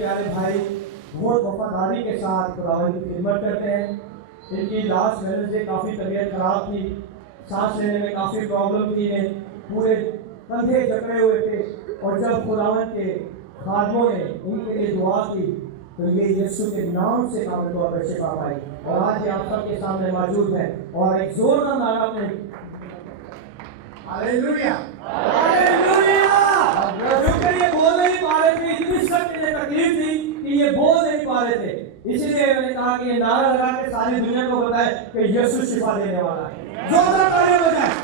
प्यारे भाई बहुत वफादारी के साथ खुदावंद की खिदमत करते हैं। इनकी लास्ट वेडनेसडे काफ़ी तबीयत खराब थी, सांस लेने में काफ़ी प्रॉब्लम थी, इन्हें पूरे कंधे जकड़े हुए थे। और जब खुदावंद के खादमों ने इनके लिए दुआ की तो ये यीशु के नाम से कामिल तौर पर शिफा पाई और आज ये आप सबके सामने मौजूद है। और एक जोरदार नारा अपने हालेलुया हालेलुया। क्योंकि ये बोल नहीं पा रहे थे, इतनी सख्त इन्हें तकलीफ थी कि ये बोल नहीं पा रहे थे, इसलिए मैंने कहा कि ये नारा लगा के सारी दुनिया को बताए कि यीशु शिफा देने वाला है। जोरदार तालियां बजाएं।